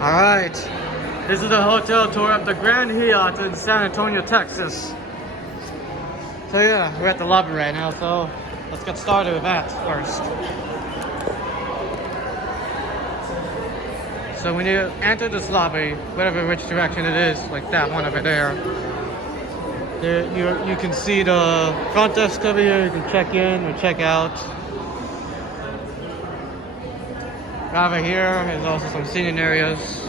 Alright, this is the hotel tour of the Grand Hyatt in San Antonio, Texas. So yeah, we're at the lobby right now, so let's get started with that first. So when you enter this lobby, whatever which direction it is, like that one over there, you can see the front desk over here. You can check in or check out. Over here is also some seating areas.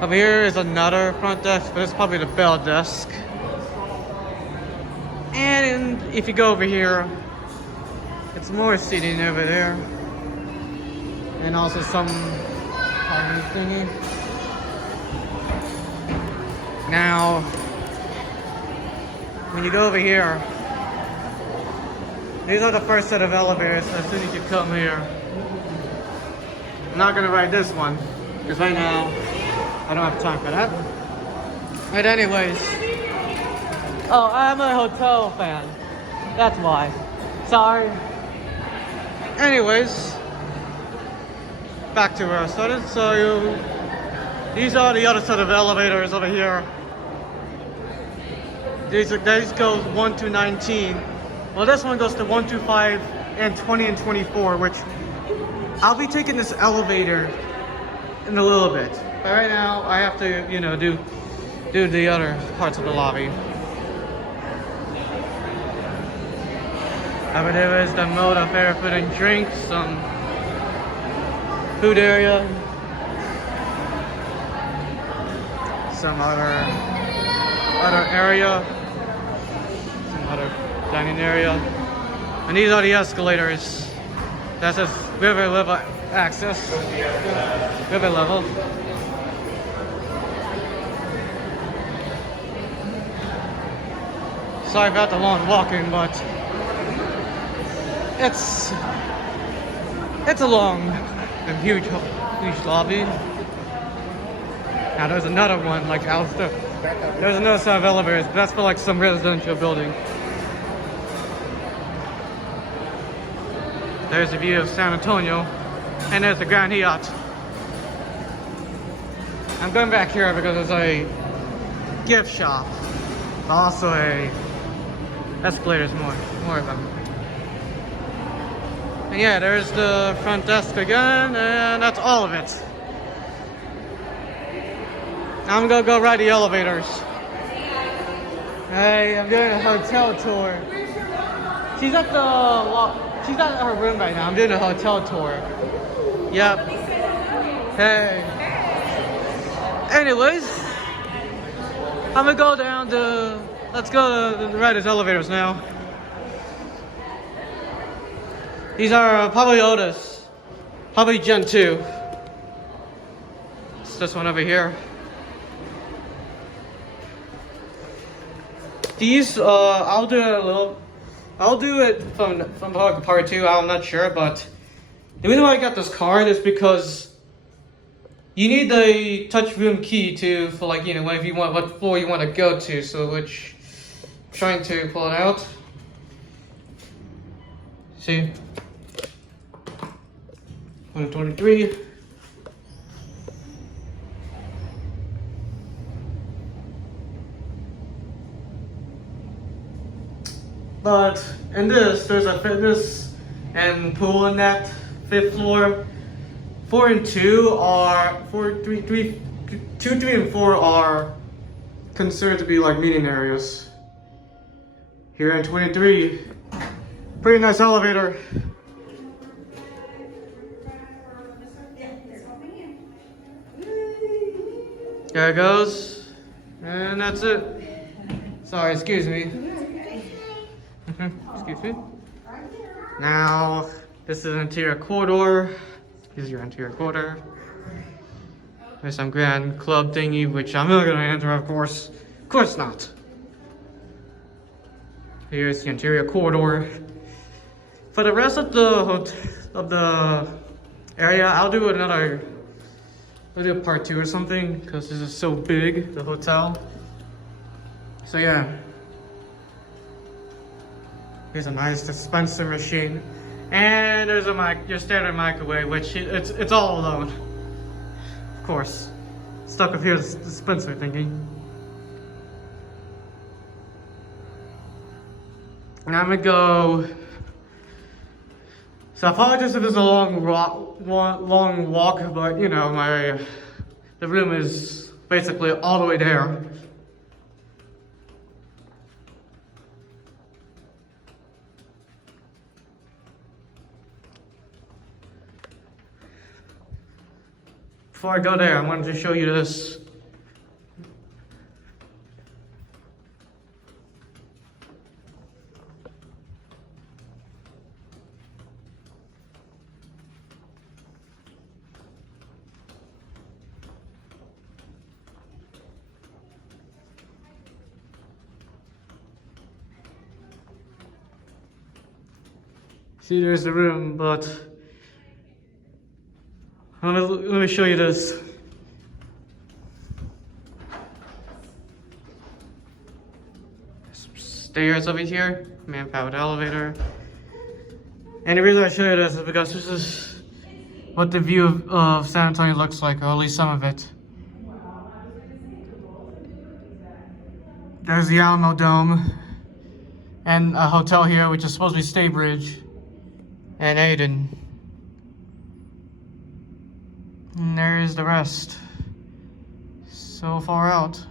Over here is another front desk, but it's probably the bell desk. And if you go over here, it's more seating over there. And also some parking thingy. Now, when you go over here, these are the first set of elevators as soon as you come here. I'm not gonna ride this one, because right now, I don't have time for that. But anyways, oh, I'm a hotel fan. That's why. Sorry. Anyways, back to where I started. So these are the other set of elevators over here. These go 1 to 19. Well, this one goes to 1, 2, 5, and 20 and 24, which I'll be taking this elevator in a little bit. But right now, I have to, do the other parts of the lobby. Over there is the mode of air, food and drinks, some food area, some other area, some other dining area, and these are the escalators. That's a river level access, river level. Sorry about the long walking, but it's a long and huge lobby. Now there's another one, like Alistair. There's another set of elevators, but that's for like some residential building. There's a view of San Antonio, and there's the Grand Hyatt. I'm going back here because there's a gift shop, but also a escalators, more of them. And yeah, there's the front desk again, and that's all of it. I'm gonna go ride the elevators. Hey, I'm doing a hotel tour. She's at her room right now. I'm doing a hotel tour. Yep. Hey. Anyways, I'm gonna go down to. Let's go to ride his elevators now. These are probably Otis, probably Gen 2. It's this one over here. These, I'll do it from part 2. I'm not sure, but the reason why I got this card is because you need the touch room key for like, if you want, what floor you want to go to. So which, trying to pull it out. See, 123. But in this, there's a fitness and pool in that 5th floor. 2, 3, and 4 are considered to be like meeting areas. Here in 23, pretty nice elevator. There it goes, and that's it. Sorry, excuse me. Excuse me. Now, this is an interior corridor. This is your interior corridor. There's some grand club thingy, which I'm not gonna enter, of course. Of course not. Here's the interior corridor. For the rest of the area, I'll do part 2 or something, because this is so big, the hotel. So yeah. Here's a nice dispenser machine. And there's your standard microwave, which it's all alone. Of course. Stuck up here, the dispenser thingy. And I'm gonna go. So I apologize if it's a long walk, but you know, the room is basically all the way there. Before I go there, I wanted to show you this. See, there's the room, but let me show you this. Some stairs over here, man-powered elevator. And the reason I show you this is because this is what the view of San Antonio looks like, or at least some of it. There's the Alamo Dome, and a hotel here, which is supposed to be Staybridge, and Aiden. And there's the rest. So far out.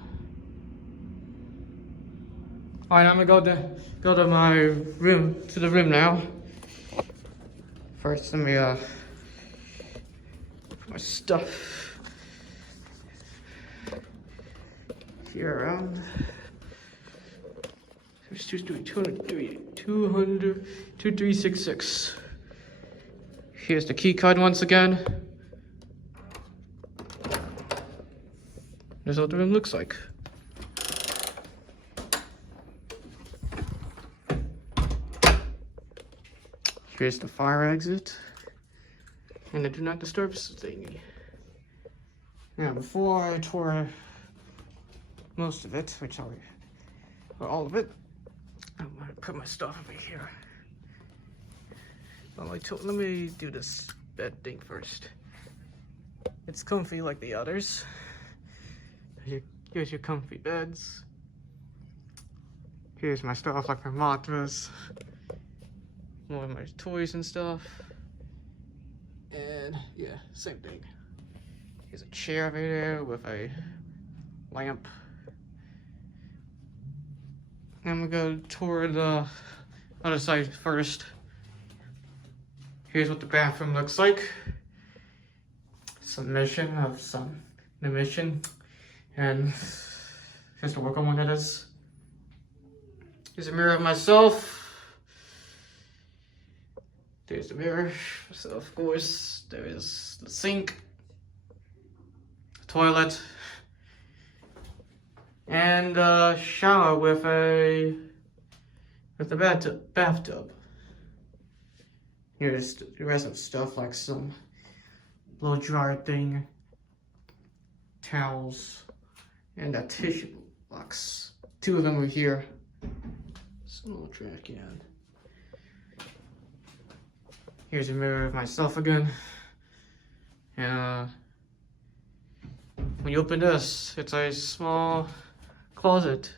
Alright, I'm gonna go to my room, to the room now. First, let me put my stuff here around. There's 2366. Here's the key card once again. This is what the room looks like. Here's the fire exit. And the do not disturb thingy. Now, before I tore most of it, or all of it, I'm gonna put my stuff over here. Let me do this bed thing first. It's comfy like the others. Here's your comfy beds. Here's my stuff like my mantras. More of my toys and stuff. And yeah, same thing. Here's a chair over there with a lamp. I'm gonna go toward the other side first. Here's what the bathroom looks like. Submission of some emission. And here's the worker one that is. Here's a mirror of myself. There's the mirror. So of course, there is the sink, the toilet, and a shower with the bathtub. Here's the rest of the stuff, like some blow dryer thing, towels, and a tissue box. Two of them are here. Some little trash can. Here's a mirror of myself again. And when you open this, it's a small closet,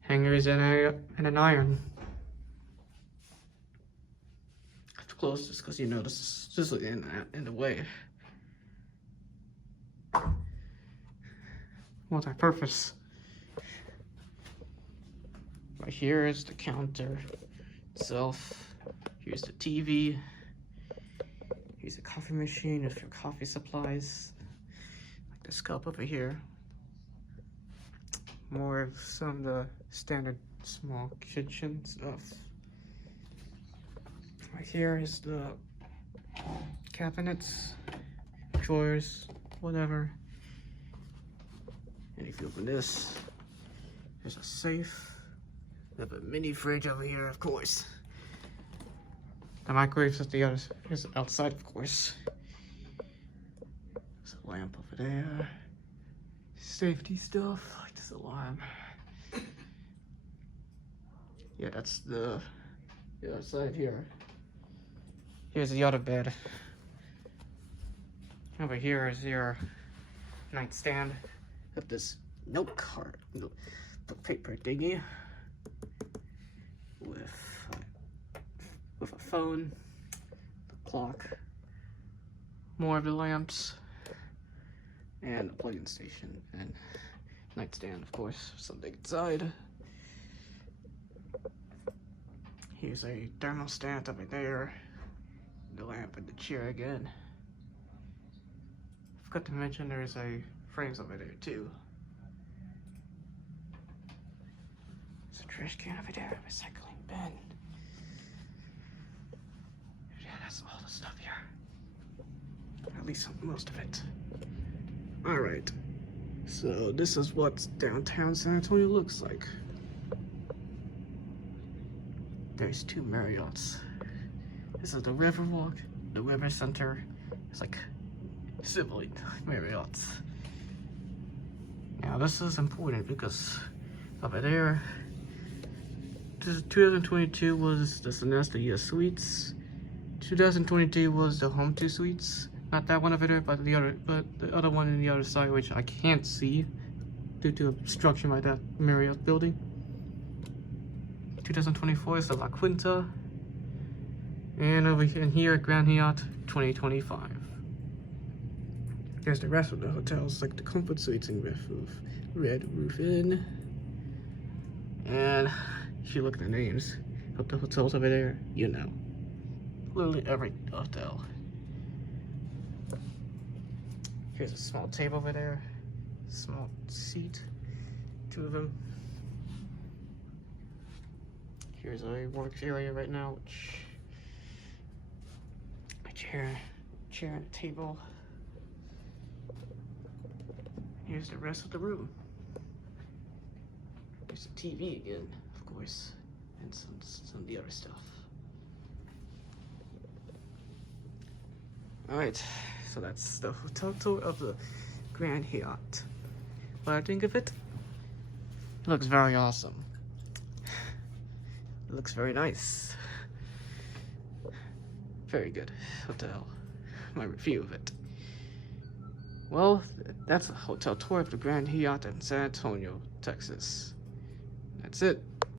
hangers, and an iron. I have to close this because you know this is in the way. Multi-purpose. Right here is the counter itself. Here's the TV. Here's a coffee machine with your coffee supplies. Like this cup over here. More of some of the standard small kitchen stuff. Right here is the cabinets, drawers, whatever. And if you open this, there's a safe. We have a mini fridge over here, of course. The microwave's at the other, is outside, of course. There's a lamp over there. Safety stuff, like this alarm. Yeah, that's the outside here. Here's the other bed. Over here is your nightstand. Got this note card, paper thingy with a phone, the clock, more of the lamps, and a plug-in station, and nightstand, of course, something inside. Here's a thermostat over there, the lamp and the chair again. Forgot to mention there's a frames over there too. There's a trash can over there, a recycling bin. Yeah, that's all the stuff here. At least most of it. Alright, so this is what downtown San Antonio looks like. There's 2 Marriotts. This is the Riverwalk, the River Center. It's like sibling Marriotts. Now this is important because over there, 2022 was the Sonesta Suites. 2022 was the Home 2 Suites. Not that one over there, but the other one on the other side, which I can't see due to obstruction by that Marriott building. 2024 is the La Quinta, and over here at Grand Hyatt 2025. There's the rest of the hotels, like the Comfort Suites in Red Roof Inn. And if you look at the names of the hotels over there, you know. Literally every hotel. Here's a small table over there, small seat, 2 of them. Here's a work area right now, which a chair and a table. Here's the rest of the room. There's a TV again, of course, and some of the other stuff. Alright, so that's the hotel tour of the Grand Hyatt. What I think of it? It looks very awesome. It looks very nice. Very good hotel. My review of it. Well, that's a hotel tour of the Grand Hyatt in San Antonio, Texas. That's it.